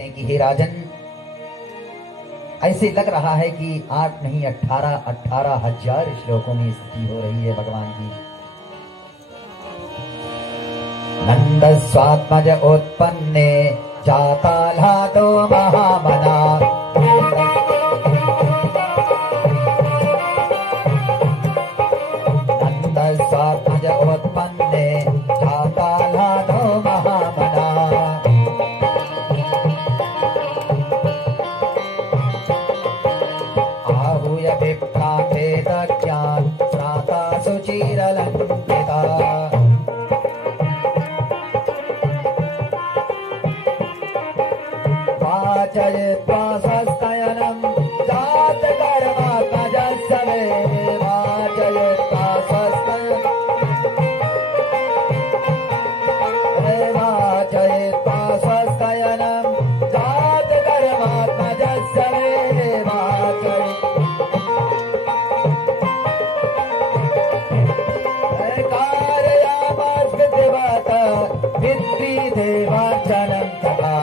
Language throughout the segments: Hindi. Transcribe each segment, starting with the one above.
कहते हैं कि हे राजन, ऐसे लग रहा है कि 8 नहीं 18,000 श्लोकों में स्तुति हो रही है भगवान की। नंद स्वात्मज उत्पन्ने जातालादो महामना, नंद स्वात्मज उत्पन्ने जातालादो महामना। आहूय विप्राते दज्ञान प्राता सुचिरलंकिता, वाचयित्वा स्वस्तयनं जातकर्मात्मजस्सवे, वाचयित्वा स्वस्तयनं जातकर्मात्मजस्सवे, कारयामास्कृतिवत पितृदेवार्चनं तथा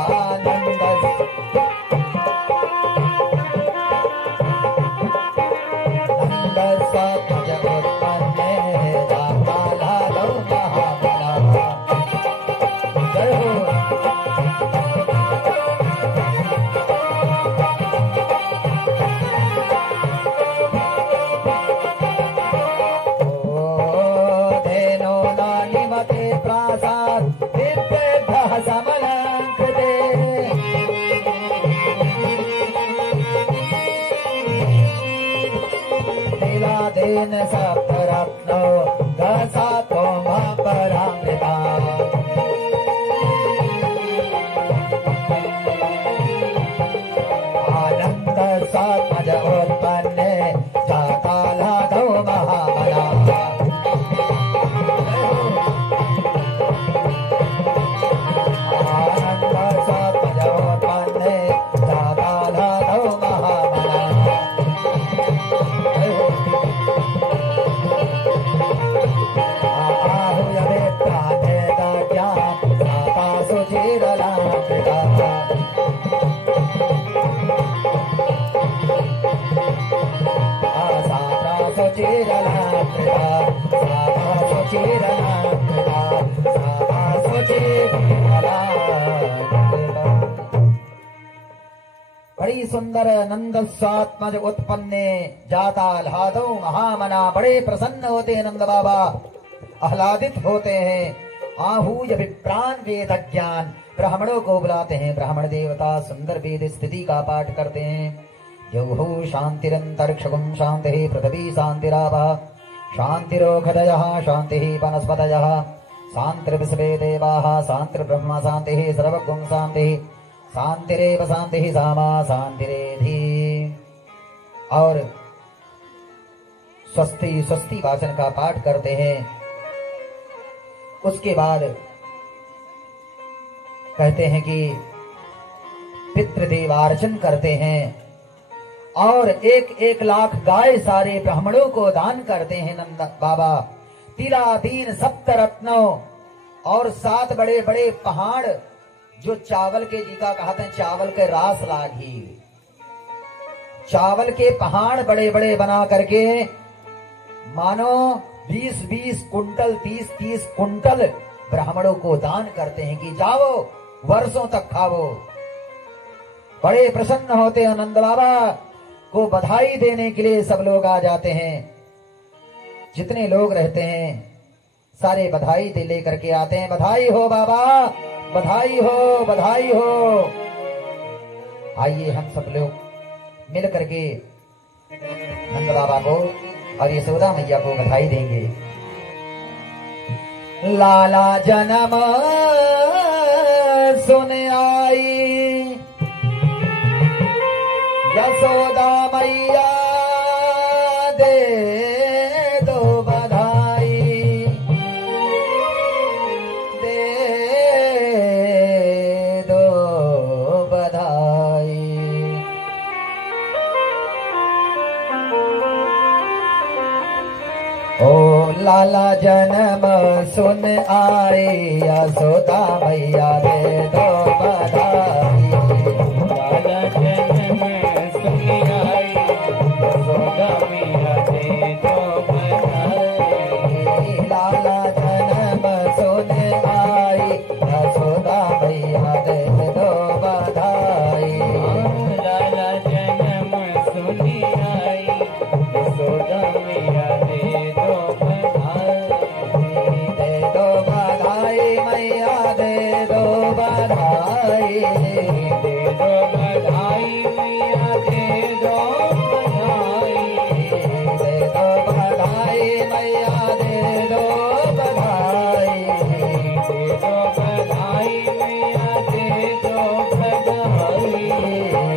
सप्तरत्नो दशातो महापरामृता, आनंद सात्मज उत्पन्ने जातालादो महाबला, आनंद सात्मज उत्पन्ने जातालादो महाबला। बड़ी सुंदर नंद स्वात्मज उत्पन्ने जाताल्हादो महामना, बड़े प्रसन्न होते हैं नंद बाबा, आह्लादित होते हैं। आहूय विप्रान वेद ज्ञान, ब्राह्मणों को बुलाते हैं, ब्राह्मण देवता सुंदर वेद स्थिति का पाठ करते हैं। यौः शांतिरंतरिक्षगुं शांतिः पृथ्वी शांतिरापः शांतिरोषधयः शांतिः वनस्पतयः शांतिर्विश्वे देवाः शांतिर्ब्रह्म शांतिः सर्वगुं शांतिः शांतिरेव शांतिः सामा शांतिरेधि। और स्वस्ति स्वस्ति वाचन का पाठ करते हैं। उसके बाद कहते हैं कि पितृदेवार्चन करते हैं और 1-1 लाख गाय सारे ब्राह्मणों को दान करते हैं नंद बाबा। तिलादीन सप्तरत्नों और 7 बड़े बड़े पहाड़ जो चावल के जी का कहते हैं, चावल के रास लागी, चावल के पहाड़ बड़े बड़े बना करके मानो 20-20 कुंटल 30-30 कुंटल ब्राह्मणों को दान करते हैं कि जाओ वर्षों तक खाओ। बड़े प्रसन्न होते हैं, नंद बाबा को बधाई देने के लिए सब लोग आ जाते हैं। जितने लोग रहते हैं सारे बधाई दे लेकर के आते हैं। बधाई हो बाबा, बधाई हो, बधाई हो। आइए हम सब लोग मिल करके नंद बाबा को और यशोदा मैया को बधाई देंगे। लाला जन्म सुन आई यशोदा मैया दे दो बधाई, दे दो बधाई। ओ लाला जन्म सुन आए यशोदा मैया दे दो बधाई। दे दो बधाई मैया दे दो बधाई, दे दो बधाई मैया दे दो बधाई, दे दो बधाई मैया दे दो बधाई।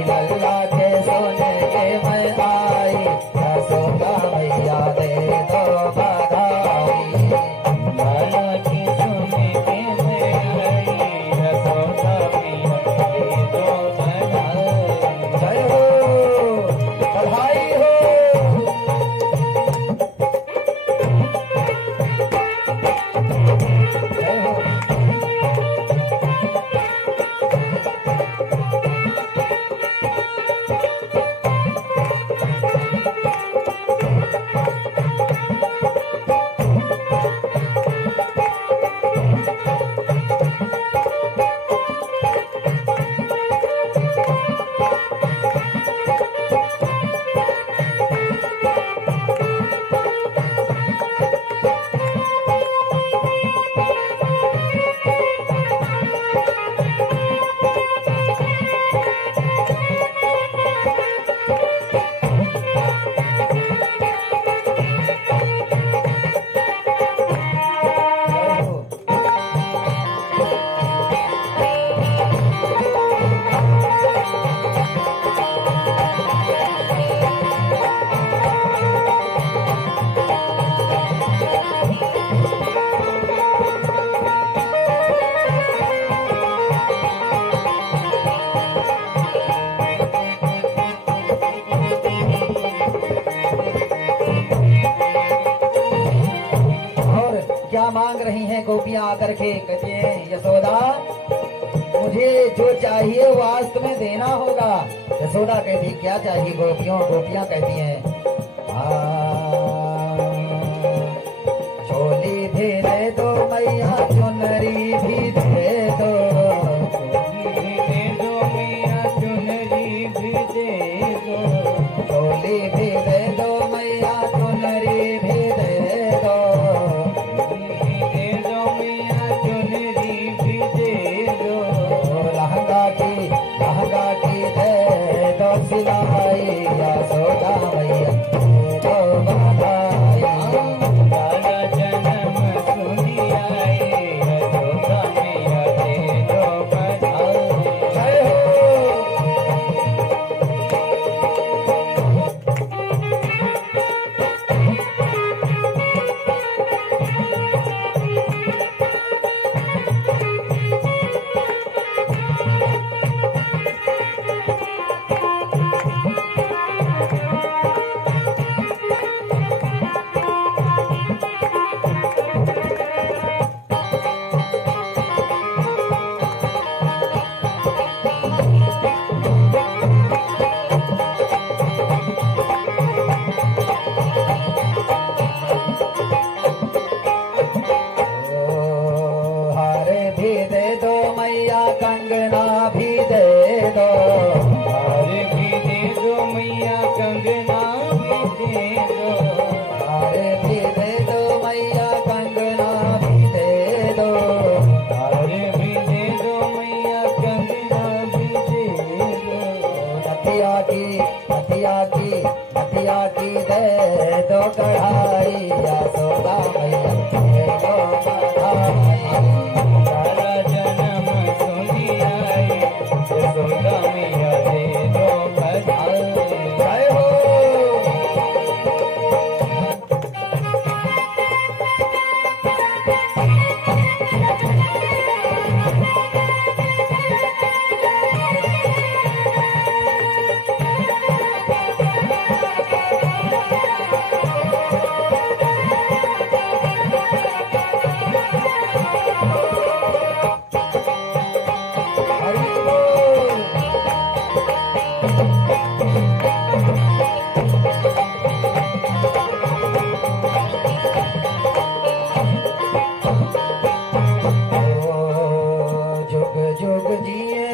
लल्ला के सोने के मैं आई, यशोदा मैया दे दो बधाई। लाला की सोने के मैं आई, यशोदा मैया दे दो बधाई। जय हो बधाई हो। जय हो। क्या मांग रही हैं गोपियां आकर के? कहती हैं यशोदा मुझे जो चाहिए वो आज तुम्हें देना होगा। यशोदा कहती क्या चाहिए गोपियां कहती हैं चोली भी दे दो मैया, चुनरी भी दे दो, चोली भी दे दो मैया, चुनरी भी दे दो, चोली भी दे दो मैया, चुनरी भी दे दो, लहंगा की दे दो सिलाई, यशोदा मैया दे दो बधाई। लाला जन्म सुनी आई, यशोदा मैया दे दो बधाई। जय हो। कंगना भी दे दो, हार भी दे दो मैया, कंगना भी दे दो, हार भी दे दो मैया, कंगना भी दे दो, हार भी दे दो मैया, कंगना भी दे दो। नथिया की दे दो कढ़ाई, यशोदा मैया दे दो बधाई। लाला जन्म सुनी आई, यशोदा मैया दे दो बधाई। जय हो। जुग जुग जीवे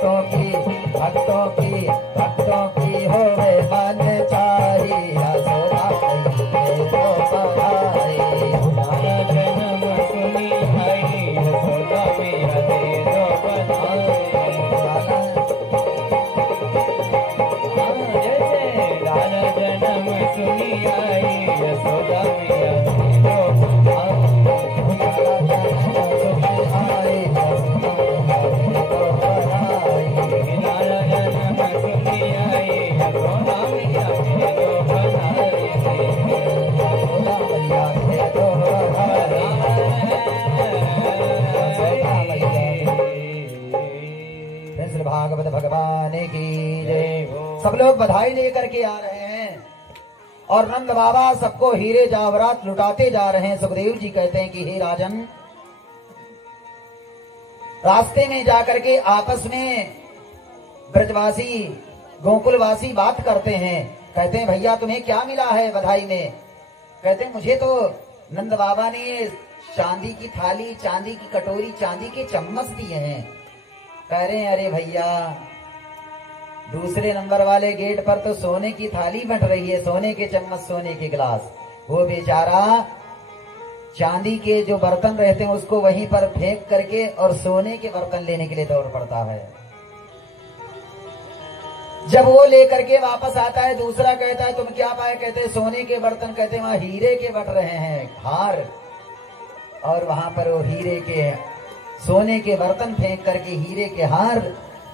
भक्तों की होवे मन चाही यशोदा मैया तो पराई। हमारा जन्म सुनी आई यशोदा मैया दे दो बधाई। लाला जन्म सुनी आई यशोदा मैया दे दो भागवत भगवान की जय। सब लोग बधाई लेकर के आ रहे हैं और नंद बाबा सबको हीरे जवाहरात लुटाते जा रहे हैं। सुखदेव जी कहते हैं कि हे राजन, रास्ते में जाकर के आपस में ब्रजवासी गोकुलवासी बात करते हैं। कहते हैं भैया तुम्हें क्या मिला है बधाई में? कहते हैं मुझे तो नंद बाबा ने चांदी की थाली, चांदी की कटोरी, चांदी के चम्मच दिए हैं। कह रहे हैं अरे भैया, दूसरे नंबर वाले गेट पर तो सोने की थाली बंट रही है, सोने के चम्मच, सोने के गिलास। वो बेचारा चांदी के जो बर्तन रहते हैं उसको वहीं पर फेंक करके और सोने के बर्तन लेने के लिए दौड़ पड़ता है। जब वो लेकर के वापस आता है, दूसरा कहता है तुम क्या पाए? कहते सोने के बर्तन। कहते वहां हीरे के बट रहे हैं हार, और वहां पर वो हीरे के, सोने के बर्तन फेंक करके हीरे के हार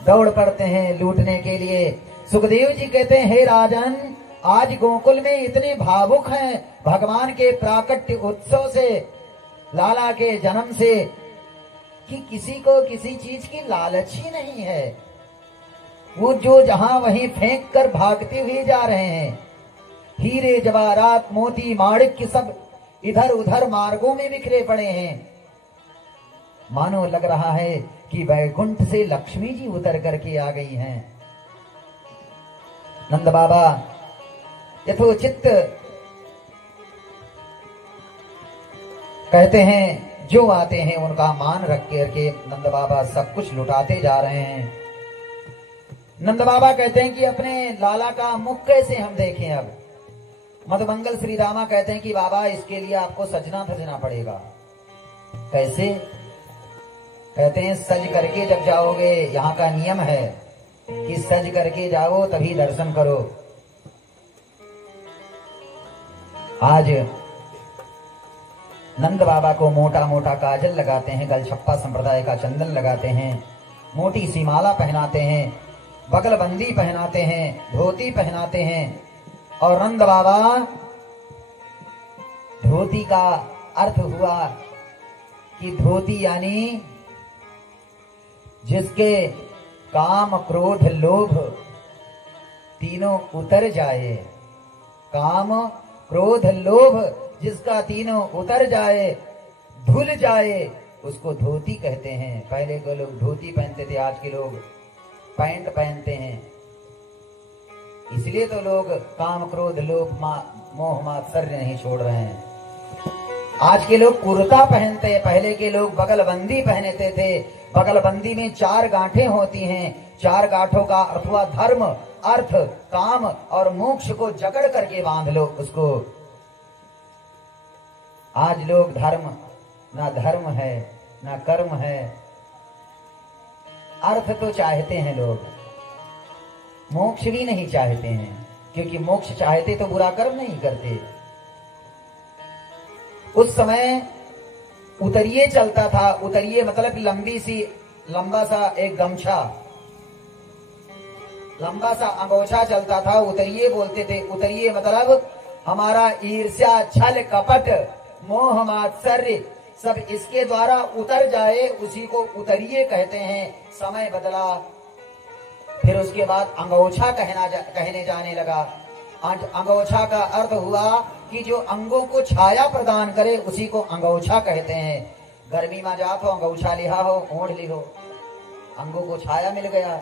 दौड़ पड़ते हैं लूटने के लिए। सुखदेव जी कहते हैं हे राजन, आज गोकुल में इतने भावुक हैं भगवान के प्राकट्य उत्सव से, लाला के जन्म से, कि किसी को किसी चीज की लालच ही नहीं है। वो जो जहां वहीं फेंक कर भागते हुए जा रहे हैं। हीरे जवाहरात मोती माणिक्य सब इधर उधर मार्गों में बिखरे पड़े हैं। मानो लग रहा है कि वैकुंठ से लक्ष्मी जी उतर करके आ गई हैं। नंद बाबा यथोचित कहते हैं जो आते हैं उनका मान रख करके नंद बाबा सब कुछ लुटाते जा रहे हैं। नंद बाबा कहते हैं कि अपने लाला का मुख कैसे हम देखें? अब मधुमंगल श्री रामा कहते हैं कि बाबा इसके लिए आपको सजना धजना पड़ेगा। कैसे? कहते हैं सज करके जब जाओगे, यहाँ का नियम है कि सज करके जाओ तभी दर्शन करो। आज नंद बाबा को मोटा मोटा काजल लगाते हैं, गलछप्पा संप्रदाय का चंदन लगाते हैं, मोटी सी माला पहनाते हैं, बगलबंदी पहनाते हैं, धोती पहनाते हैं। और नंद बाबा, धोती का अर्थ हुआ कि धोती यानी जिसके काम क्रोध लोभ तीनों उतर जाए, काम क्रोध लोभ जिसका तीनों उतर जाए, धुल जाए, उसको धोती कहते हैं। पहले के लोग धोती पहनते थे, आज के लोग पैंट पहनते हैं। इसलिए तो लोग काम क्रोध लोभ मोह मात्सर्य नहीं छोड़ रहे हैं। आज के लोग कुर्ता पहनते हैं, पहले के लोग बगलबंदी पहनते थे। बगलबंदी में 4 गांठें होती हैं। 4 गांठों का अर्थ हुआ धर्म, अर्थ, काम और मोक्ष को जकड़ करके बांध लो उसको। आज लोग ना धर्म है ना कर्म है। अर्थ तो चाहते हैं लोग, मोक्ष भी नहीं चाहते हैं, क्योंकि मोक्ष चाहते तो बुरा कर्म नहीं करते। उस समय उतरिये चलता था। उतरिये मतलब लंबा सा एक गमछा, लंबा सा अंगोछा चलता था, उतरिये बोलते थे। उतरिये मतलब हमारा ईर्ष्या, छल, कपट, मोह मात्सर्य सब इसके द्वारा उतर जाए, उसी को उतरिये कहते हैं। समय बदला, फिर उसके बाद अंगोछा कहने जाने लगा। आज अंगोछा का अर्थ हुआ कि जो अंगों को छाया प्रदान करे, उसी को अंगोछा कहते हैं। गर्मी में जा तो अंगोछा लिहा हो, ओढ़ ली हो, अंगों को छाया मिल गया।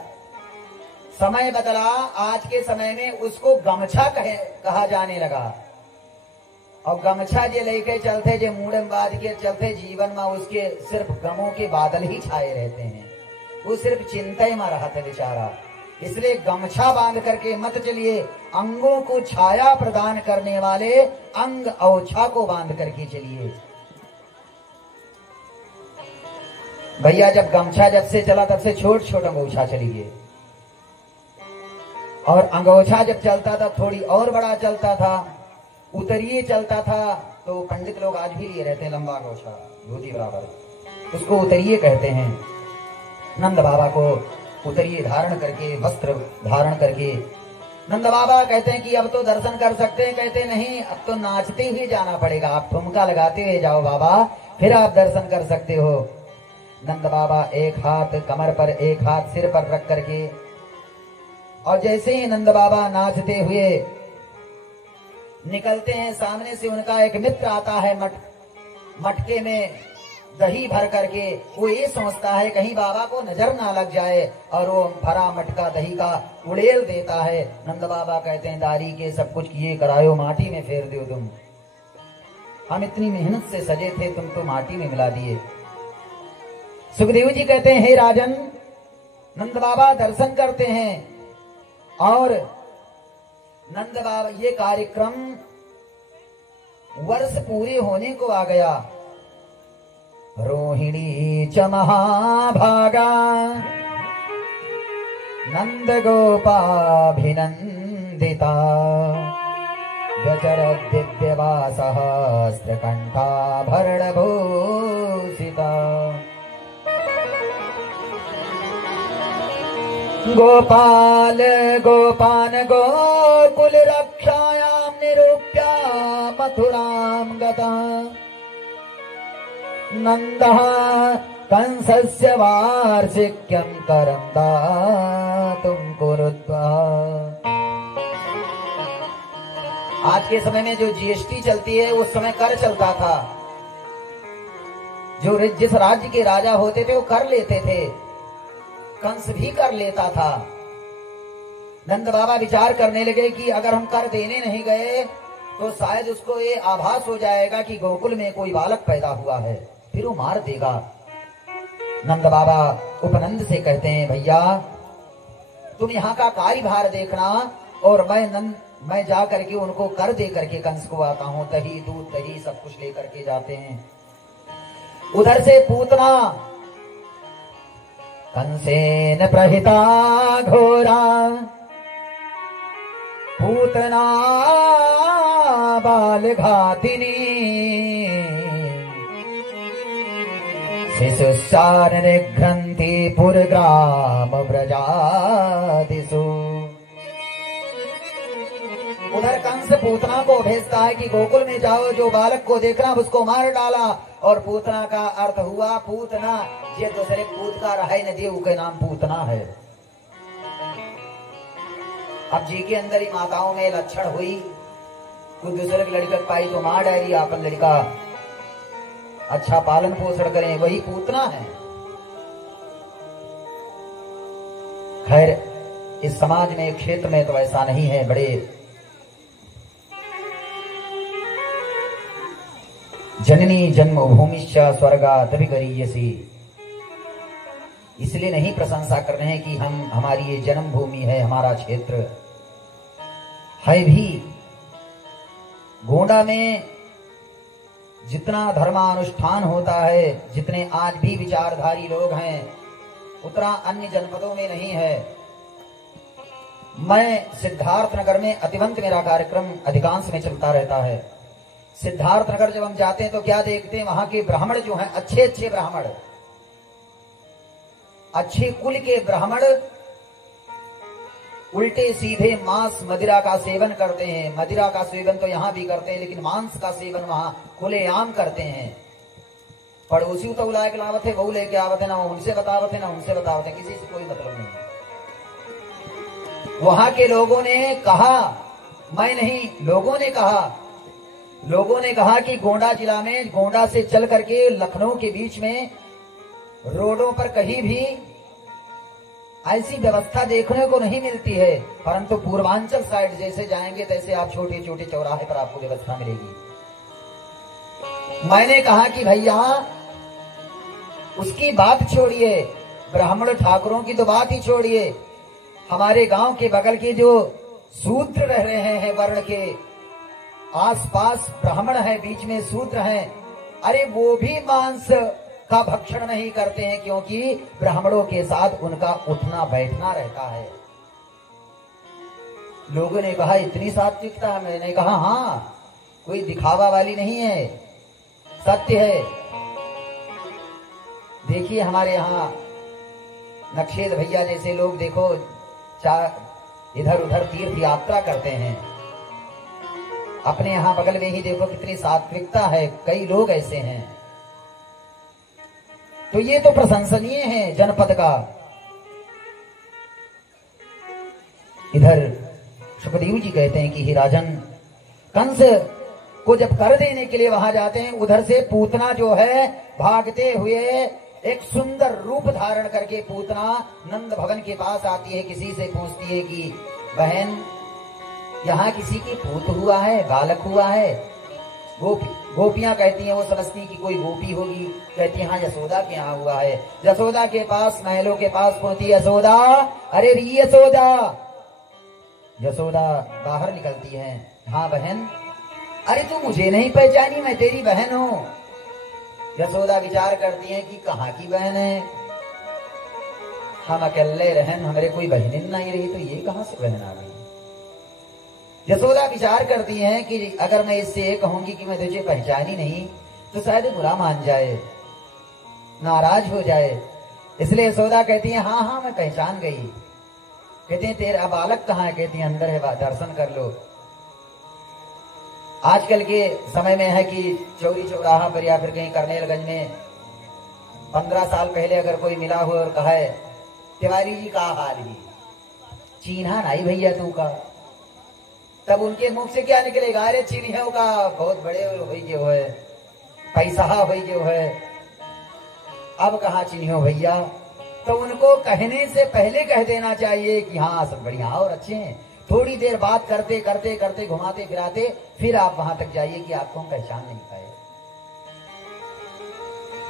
समय बदला, आज के समय में उसको गमछा कहा जाने लगा। और गमछा जे लेके चलते, जे मूड़न बाज के चलते, जीवन में उसके सिर्फ गमों के बादल ही छाए रहते हैं। वो सिर्फ चिंता में रहा था बेचारा। इसलिए गमछा बांध करके मत चलिए, अंगों को छाया प्रदान करने वाले अंग औछा को बांध करके चलिए। भैया जब गमछा जब से चला तब से छोट छोट अंगोछा चली गए, और अंगोछा जब चलता था थोड़ी और बड़ा चलता था, उतरिए चलता था। तो पंडित लोग आज भी लिए रहते हैं लंबा अंगोछा, धोती बराबर, उसको उतरिए कहते हैं। नंद बाबा को उतरिए धारण करके, वस्त्र धारण करके नंद बाबा कहते हैं कि अब तो दर्शन कर सकते हैं। कहते नहीं, अब तो नाचते हुए जाना पड़ेगा, आप ठुमका लगाते हुए जाओ बाबा, फिर आप दर्शन कर सकते हो। नंद बाबा एक हाथ कमर पर, एक हाथ सिर पर रख करके, और जैसे ही नंद बाबा नाचते हुए निकलते हैं, सामने से उनका एक मित्र आता है, मटके में दही भर करके। वो ये सोचता है कहीं बाबा को नजर ना लग जाए, और वो भरा मटका दही का उड़ेल देता है। नंद बाबा कहते हैं दारी के सब कुछ किए करायो, माटी में फेर दो तुम, हम इतनी मेहनत से सजे थे, तुम तो माटी में मिला दिए। सुखदेव जी कहते हैं हे राजन, नंद बाबा दर्शन करते हैं, और नंद बाबा ये कार्यक्रम वर्ष पूरे होने को आ गया। रोहिणी च महाभागा नंद गोपाभिनंदिता व्यचर दिव्यवासहस्रकंठाभरण भूषिता। गोपाल गोपान गोकुल रक्षायां निरूप्या मथुरां गता नंदः कंसस्य वार्षिक्यं करं दातुं कुरुद्वा। आज के समय में जो जीएसटी चलती है, उस समय कर चलता था। जो जिस राज्य के राजा होते थे वो कर लेते थे, कंस भी कर लेता था। नंद बाबा विचार करने लगे कि अगर हम कर देने नहीं गए तो शायद उसको ये आभास हो जाएगा कि गोकुल में कोई बालक पैदा हुआ है, फिर वो मार देगा। नंद बाबा उपनंद से कहते हैं भैया तुम यहाँ का कार्यभार देखना, और मैं जा करके उनको कर दे करके कंस को आता हूँ। दही दूध दही सब कुछ लेकर के जाते हैं। उधर से पूतना कंसेन प्रहिता घोरा पूतना बाल घातिनी शिशुसार निघ्रंथि पुरग्राम ब्रजादिषु। उधर कंस पूतना को भेजता है कि गोकुल में जाओ, जो बालक को देखना उसको मार डाला। और पूतना का अर्थ हुआ पूतना, ये दूसरे पूत का रहा नदी के नाम पूतना है। अब जी के अंदर ही माताओं में लक्षण हुई, कुछ दूसरे की लड़का पाई तो मार डाली, अपन लड़का अच्छा पालन पोषण करें, वही पूतना है। खैर इस समाज में क्षेत्र में तो ऐसा नहीं है, बड़े जननी जन्मभूमिश्च स्वर्गात् गरीयसी, इसलिए नहीं प्रशंसा कर रहे हैं कि हमारी ये जन्म भूमि है, हमारा क्षेत्र है। भी गोंडा में जितना धर्मानुष्ठान होता है, जितने आज भी विचारधारी लोग हैं, उतना अन्य जनपदों में नहीं है। मैं सिद्धार्थनगर में अतिवंत मेरा कार्यक्रम अधिकांश में चलता रहता है। सिद्धार्थनगर जब हम जाते हैं तो क्या देखते हैं, वहां के ब्राह्मण जो हैं, अच्छे अच्छे ब्राह्मण, अच्छे कुल के ब्राह्मण उल्टे सीधे मांस मदिरा का सेवन करते हैं। मदिरा का सेवन तो यहाँ भी करते हैं, लेकिन मांस का सेवन वहां खुलेआम करते हैं। पड़ोसी तो बुला के लावत है, वो लेके आवत है, ना उनसे बतावत है ना उनसे बतावत है, किसी से कोई मतलब नहीं। वहां के लोगों ने कहा, मैं नहीं, लोगों ने कहा कि गोंडा जिला में, गोंडा से चल करके लखनऊ के बीच में रोडों पर कहीं भी ऐसी व्यवस्था देखने को नहीं मिलती है, परंतु पूर्वांचल साइड जैसे जाएंगे तैसे आप छोटे छोटे चौराहे पर आपको व्यवस्था मिलेगी। मैंने कहा कि भैया उसकी बात छोड़िए, ब्राह्मण ठाकुरों की तो बात ही छोड़िए, हमारे गांव के बगल के जो शूद्र रह रहे हैं, वर्ण के आसपास ब्राह्मण है, बीच में शूद्र हैं, अरे वो भी मांस का भक्षण नहीं करते हैं, क्योंकि ब्राह्मणों के साथ उनका उठना बैठना रहता है। लोगों ने कहा इतनी सात्विकता है, मैंने कहा हाँ, कोई दिखावा वाली नहीं है, सत्य है। देखिए हमारे यहाँ नक्शेद भैया जैसे लोग देखो इधर उधर तीर्थ यात्रा करते हैं, अपने यहाँ बगल में ही देखो कितनी सात्विकता है, कई लोग ऐसे हैं। तो ये तो प्रशंसनीय है जनपद का। इधर सुखदेव जी कहते हैं कि हे राजन, कंस को जब कर देने के लिए वहां जाते हैं, उधर से पूतना जो है भागते हुए एक सुंदर रूप धारण करके पूतना नंद भवन के पास आती है, किसी से पूछती है कि बहन यहाँ किसी की पूत हुआ है, बालक हुआ है? गोपियां कहती हैं, वो समझती कि कोई गोपी होगी, कहती है हाँ यशोदा के यहाँ हुआ है। यशोदा के पास, महलों के पास पहुंचती, यशोदा, अरे री यशोदा। यशोदा बाहर निकलती है, हाँ बहन, अरे तू मुझे नहीं पहचानी, मैं तेरी बहन हूँ। यशोदा विचार करती है कि कहाँ की बहन है, हम अकेले रहन, हमारे कोई बहन नहीं रही, तो ये कहाँ से बहन आ गई। यशोदा विचार करती है कि अगर मैं इससे ये कहूंगी कि मैं तुझे पहचानी नहीं, तो शायद बुरा मान जाए, नाराज हो जाए। इसलिए यशोदा कहती है हाँ हाँ मैं पहचान गई। कहते हैं तेरा बालक कहाँ है? कहती है अंदर है, दर्शन कर लो। आजकल के समय में है कि चौरी चौराहा पर या फिर कहीं करनेलगंज में 15 साल पहले अगर कोई मिला हो और कहे तिवारी जी का हाल ही चीन्हा नहीं भैया तू का, तब उनके मुख से क्या निकलेगा? अरे चिन्ह का बहुत बड़े हो जो है, पैसा हो जो है, अब कहा चिन्हो भैया। तो उनको कहने से पहले कह देना चाहिए कि हाँ सब बढ़िया और अच्छे हैं। थोड़ी देर बात करते करते करते घुमाते फिराते फिर आप वहां तक जाइए कि आपको हम पहचान नहीं पाए।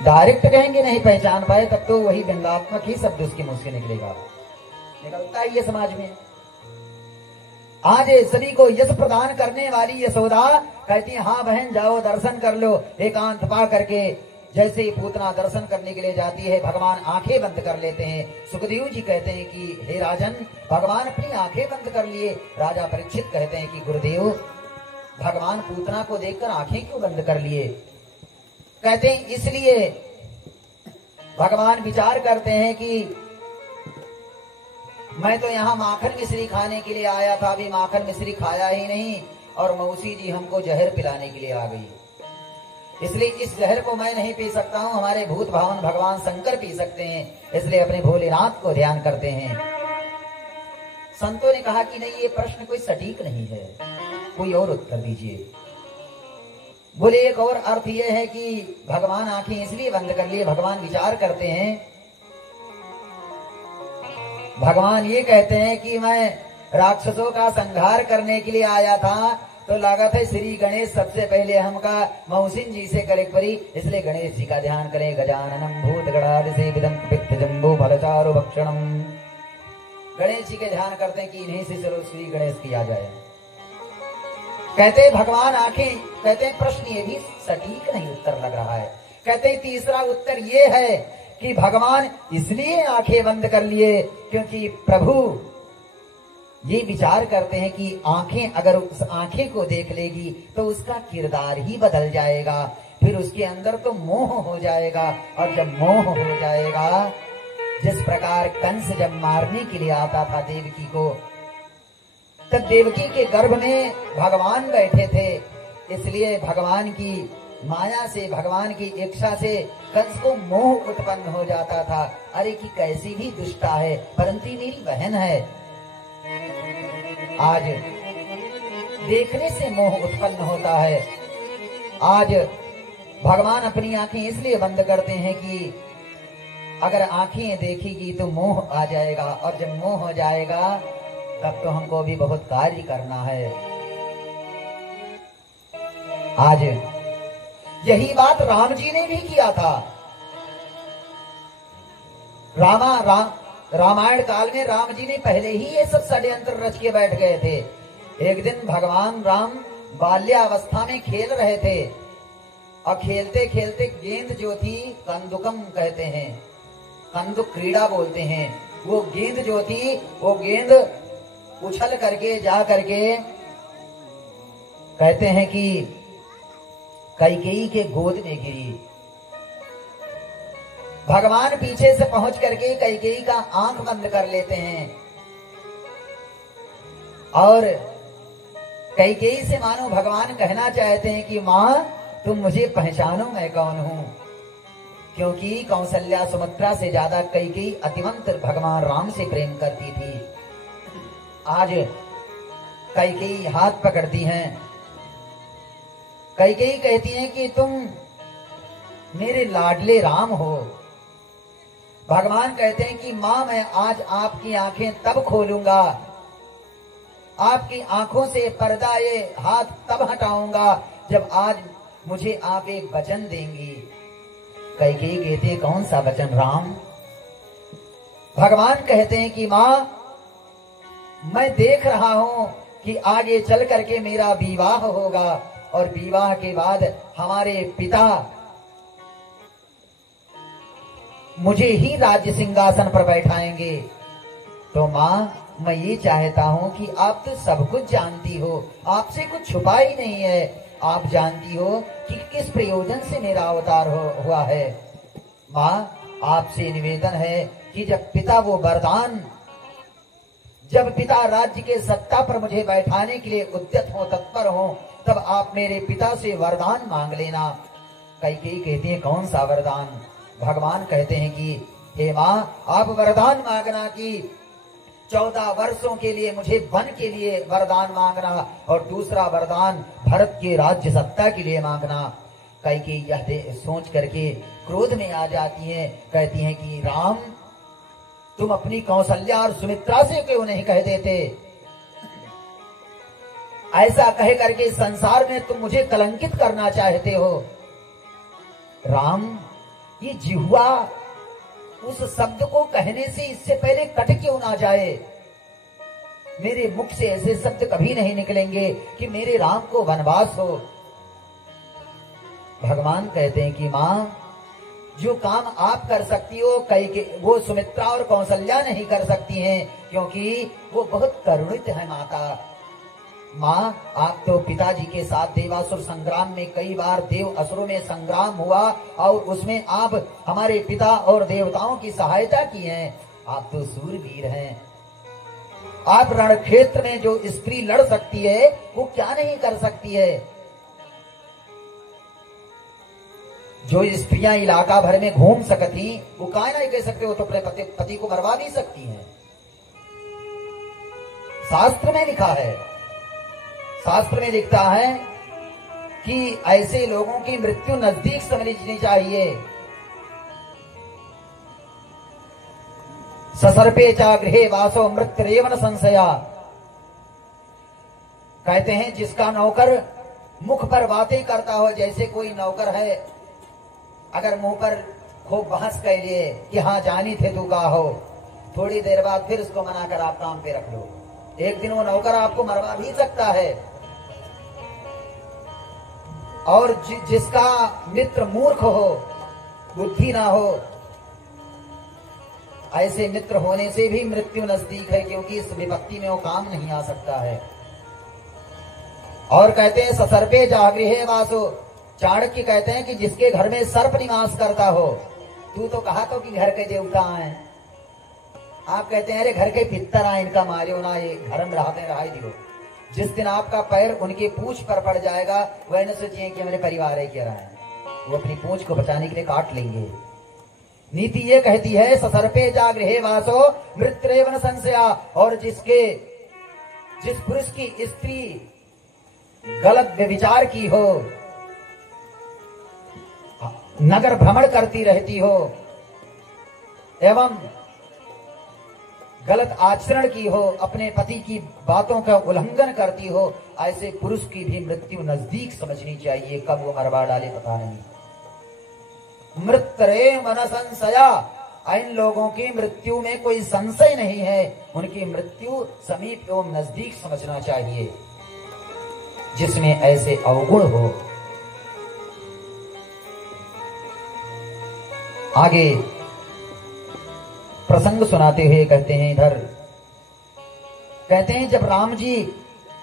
डायरेक्ट कहेंगे नहीं पहचान पाए, तब तो वही व्यंग्यात्मक ही शब्द उसके मुंह से निकलेगा, निकलता ही है समाज में। आज सभी को यश प्रदान करने वाली यशोदा कहती है हाँ बहन जाओ दर्शन कर लो, एकांत पा करके। जैसे ही पूतना दर्शन करने के लिए जाती है, भगवान आंखें बंद कर लेते हैं। सुखदेव जी कहते हैं कि हे राजन, भगवान अपनी आंखें बंद कर लिए। राजा परीक्षित कहते हैं कि गुरुदेव, भगवान पूतना को देखकर आंखें क्यों बंद कर लिए? कहते हैं इसलिए भगवान विचार करते हैं कि मैं तो यहाँ माखन मिश्री खाने के लिए आया था, अभी माखन मिश्री खाया ही नहीं, और मौसी जी हमको जहर पिलाने के लिए आ गई, इसलिए इस जहर को मैं नहीं पी सकता हूँ, हमारे भूत भावन भगवान शंकर पी सकते हैं। इसलिए अपने भोलेनाथ को ध्यान करते हैं। संतों ने कहा कि नहीं, ये प्रश्न कोई सटीक नहीं है, कोई और उत्तर दीजिए। बोले एक और अर्थ ये है कि भगवान आंखें इसलिए बंद कर लिए, भगवान विचार करते हैं, भगवान ये कहते हैं कि मैं राक्षसों का संहार करने के लिए आया था, तो लागत है श्री गणेश सबसे पहले हमका मौसिन जी से करे परी, इसलिए गणेश जी का ध्यान करें। गजाननम भूत गणादि सेविदं पित्त जम्बो फलचारु भक्षणम। गणेश जी के ध्यान करते हैं कि इन्हीं से चलो श्री गणेश किया जाए। कहते भगवान आंखें, कहते हैं प्रश्न ये भी सटीक नहीं उत्तर लग रहा है। कहते हैं तीसरा उत्तर ये है कि भगवान इसलिए आंखें बंद कर लिए क्योंकि प्रभु ये विचार करते हैं कि आंखें अगर उस आंखें को देख लेगी तो उसका किरदार ही बदल जाएगा, फिर उसके अंदर तो मोह हो जाएगा, और जब मोह हो जाएगा, जिस प्रकार कंस जब मारने के लिए आता था देवकी को, तब देवकी के गर्भ में भगवान बैठे थे, इसलिए भगवान की माया से, भगवान की इच्छा से कंस को मोह उत्पन्न हो जाता था। अरे कि कैसी भी दुष्टा है, परंतु मेरी बहन है। आज देखने से मोह उत्पन्न होता है। आज भगवान अपनी आंखें इसलिए बंद करते हैं कि अगर आंखें देखेगी तो मोह आ जाएगा, और जब मोह हो जाएगा तब तो हमको भी बहुत कार्य करना है। आज यही बात राम जी ने भी किया था। रामायण काल में राम जी ने पहले ही ये सब षड्यंत्र रच के बैठ गए थे। एक दिन भगवान राम बाल्यावस्था में खेल रहे थे और खेलते खेलते गेंद जो थी, कंदुकम कहते हैं, कंदुक क्रीड़ा बोलते हैं, वो गेंद जो थी वो गेंद उछल करके जा करके कहते हैं कि कैकेयी के गोद में गिरी। भगवान पीछे से पहुंच करके कैकेयी का आंख बंद कर लेते हैं और कैकेयी से मानो भगवान कहना चाहते हैं कि मां तुम मुझे पहचानो मैं कौन हूं, क्योंकि कौशल्या सुमित्रा से ज्यादा कैकेयी अतिवंत भगवान राम से प्रेम करती थी। आज कैकेयी हाथ पकड़ती हैं, कैकेयी कहती हैं कि तुम मेरे लाडले राम हो। भगवान कहते हैं कि मां मैं आज आपकी आंखें तब खोलूंगा, आपकी आंखों से पर्दा ये हाथ तब हटाऊंगा जब आज मुझे आप एक वचन देंगी। कैकेयी कहते हैं कौन सा वचन राम? भगवान कहते हैं कि मां मैं देख रहा हूं कि आगे चल करके मेरा विवाह होगा और विवाह के बाद हमारे पिता मुझे ही राज्य सिंहासन पर बैठाएंगे। तो मां मैं ये चाहता हूं कि आप तो सब कुछ जानती हो, आपसे कुछ छुपा ही नहीं है। आप जानती हो कि किस प्रयोजन से मेरा अवतार हुआ है। मां आपसे निवेदन है कि जब पिता राज्य के सत्ता पर मुझे बैठाने के लिए उद्यत हो, तत्पर हो, तब आप मेरे पिता से वरदान मांग लेना। कैकेयी कहती है कौन सा वरदान? भगवान कहते हैं कि हे मां आप वरदान मांगना कि 14 वर्षों के लिए मुझे वन के लिए वरदान मांगना और दूसरा वरदान भरत के राज्य सत्ता के लिए मांगना। कैकेयी यह सोच करके क्रोध में आ जाती हैं, कहती हैं कि राम तुम अपनी कौशल्या और सुमित्रा से क्यों नहीं कह देते? ऐसा कह करके संसार में तुम मुझे कलंकित करना चाहते हो। राम ये जिह्वा उस शब्द को कहने से इससे पहले कट क्यों ना जाए? मेरे मुख से ऐसे शब्द कभी नहीं निकलेंगे कि मेरे राम को वनवास हो। भगवान कहते हैं कि मां जो काम आप कर सकती हो वो सुमित्रा और कौशल्या नहीं कर सकती हैं, क्योंकि वो बहुत करुणित है माता। मां आप तो पिताजी के साथ देवासुर संग्राम में कई बार देव असुरों में संग्राम हुआ और उसमें आप हमारे पिता और देवताओं की सहायता की है। आप तो सूरवीर हैं। आप रण क्षेत्र में जो स्त्री लड़ सकती है वो क्या नहीं कर सकती है? जो स्त्रियां इलाका भर में घूम सकती वो क्या नहीं कह सकते, वो तो अपने पति को मरवा भी सकती हैं। शास्त्र में लिखा है, शास्त्र में लिखता है कि ऐसे लोगों की मृत्यु नजदीक समझनी चाहिए। ससर्पे चा गृहे वासो मृत्युरेव न संशया। कहते हैं जिसका नौकर मुख पर बातें करता हो, जैसे कोई नौकर है अगर मुंह पर खूब बहस कह लिए कि हाँ जानी थे तू का हो, थोड़ी देर बाद फिर उसको मना कर आप काम पे रख लो, एक दिन वो नौकर आपको मरवा भी सकता है। और जिसका मित्र मूर्ख हो, बुद्धि ना हो, ऐसे मित्र होने से भी मृत्यु नजदीक है, क्योंकि इस विपत्ति में वो काम नहीं आ सकता है। और कहते हैं ससर्पे जागृहे वासो। चाणक्य कहते हैं कि जिसके घर में सर्प निवास करता हो। तू तो कहा तो कि घर के देवता हैं, आप कहते हैं अरे घर के पितर आए इनका मारियो ना, ये घर में रहते रहा दियो। जिस दिन आपका पैर उनके पूंछ पर पड़ जाएगा वह न सोचिए कि हमारे परिवार है क्या रहा है, वो अपनी पूंछ को बचाने के लिए काट लेंगे। नीति ये कहती है ससर्पे जागृहे वासो मृत्युरेव न संशया। और जिस पुरुष की स्त्री गलत व्यभिचार की हो, नगर भ्रमण करती रहती हो एवं गलत आचरण की हो, अपने पति की बातों का उल्लंघन करती हो, ऐसे पुरुष की भी मृत्यु नजदीक समझनी चाहिए। कब वो मरवा डाले पता नहीं। मृत्युरेव न संशया। इन लोगों की मृत्यु में कोई संशय नहीं है, उनकी मृत्यु समीप एवं नजदीक समझना चाहिए। जिसमें ऐसे अवगुण हो। आगे प्रसंग सुनाते हुए कहते हैं, इधर कहते हैं जब राम जी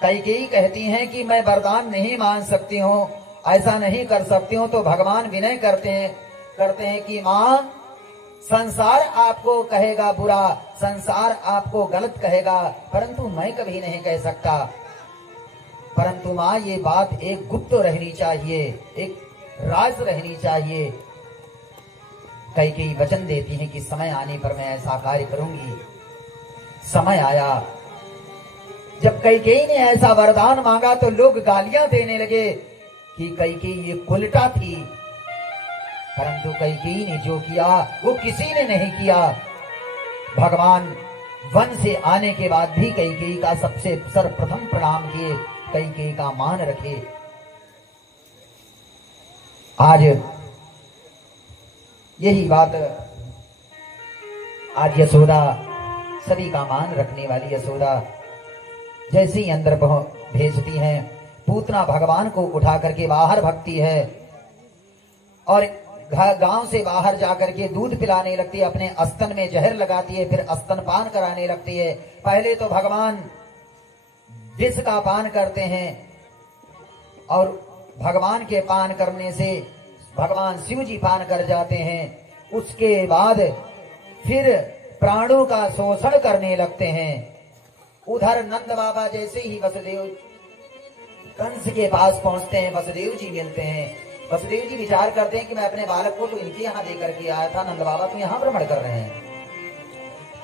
कैकेयी कहती हैं कि मैं वरदान नहीं मान सकती हूँ, ऐसा नहीं कर सकती हूँ, तो भगवान विनय करते हैं कि मां, संसार आपको कहेगा बुरा, संसार आपको गलत कहेगा, परंतु मैं कभी नहीं कह सकता। परंतु मां, ये बात एक गुप्त रहनी चाहिए, एक राज रहनी चाहिए। कैकेयी वचन देती हैं कि समय आने पर मैं ऐसा कार्य करूंगी। समय आया, जब कैकेयी ने ऐसा वरदान मांगा तो लोग गालियां देने लगे कि कैकेयी ये उल्टा थी। परंतु कैकेयी ने जो किया वो किसी ने नहीं किया। भगवान वन से आने के बाद भी कैकेयी का सबसे सर्वप्रथम प्रणाम किए, कैकेयी का मान रखे। आज यही बात, आज यशोदा, सभी का मान रखने वाली यशोदा जैसे ही अंदर भेजती हैं, पूतना भगवान को उठा करके बाहर भगती है और गांव से बाहर जाकर के दूध पिलाने लगती है, अपने स्तन में जहर लगाती है, फिर स्तनपान कराने लगती है। पहले तो भगवान विष का पान करते हैं और भगवान के पान करने से भगवान शिव जी पान कर जाते हैं। उसके बाद फिर प्राणों का शोषण करने लगते हैं। उधर नंद बाबा जैसे ही वसुदेव कंस के पास पहुंचते हैं, वसुदेव जी मिलते हैं। वसुदेव जी विचार करते हैं कि मैं अपने बालक को तो इनके यहाँ देकर के आया था, नंद बाबा तो यहाँ भ्रमण कर रहे हैं।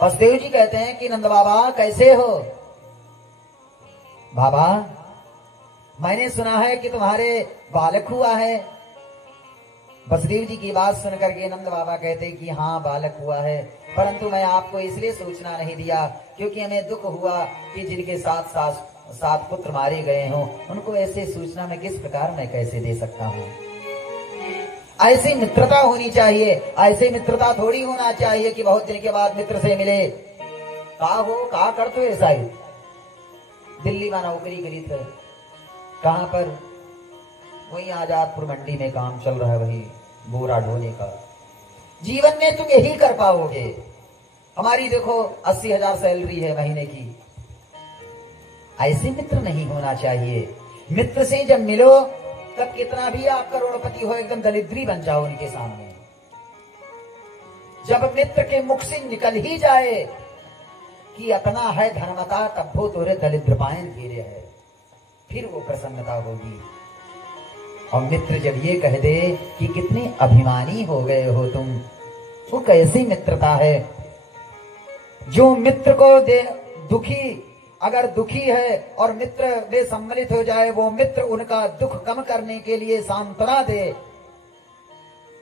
वसुदेव जी कहते हैं कि नंद बाबा कैसे हो? बाबा, मैंने सुना है कि तुम्हारे बालक हुआ है। वसुदेव जी की बात सुनकर के नंद बाबा कहते हैं कि हाँ, बालक हुआ है, परंतु मैं आपको इसलिए सूचना नहीं दिया क्योंकि हमें दुख हुआ कि जिनके सात पुत्र मारे गए हों, उनको ऐसे सूचना में किस प्रकार मैं कैसे दे सकता हूँ। ऐसी मित्रता होनी चाहिए, ऐसी मित्रता थोड़ी होना चाहिए कि बहुत दिन के बाद मित्र से मिले। कहा करते हो ऐसा ही? दिल्ली में नौकरी करी थे, कहां पर? वही आजादपुर मंडी में काम चल रहा है, वही बोरा ढोने का। जीवन में तुम यही कर पाओगे। हमारी देखो 80,000 सैलरी है महीने की। ऐसे मित्र नहीं होना चाहिए। मित्र से जब मिलो तब कितना भी आप करोड़पति हो, एकदम दरिद्री बन जाओ उनके सामने। जब मित्र के मुख से निकल ही जाए कि अपना है धर्मता, तब वो तोरे दरिद्र पायन घेरे है, फिर वो प्रसन्नता होगी। और मित्र जब ये कह दे कि कितने अभिमानी हो गए हो तुम, वो कैसी मित्रता है? जो मित्र को दे दुखी, अगर दुखी है और मित्र वे सम्मिलित हो जाए, वो मित्र उनका दुख कम करने के लिए सांत्वना दे।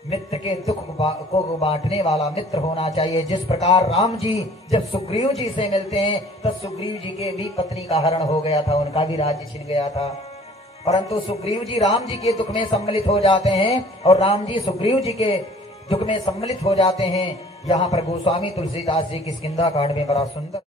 मित्र के दुख को बांटने वाला मित्र होना चाहिए। जिस प्रकार राम जी जब सुग्रीव जी से मिलते हैं तो सुग्रीव जी के भी पत्नी का हरण हो गया था, उनका भी राज्य छिन गया था, परंतु सुग्रीव जी राम जी के दुख में सम्मिलित हो जाते हैं और राम जी सुग्रीव जी के दुख में सम्मिलित हो जाते हैं। यहाँ पर गोस्वामी तुलसीदास जी किष्किंधा कांड में बड़ा सुंदर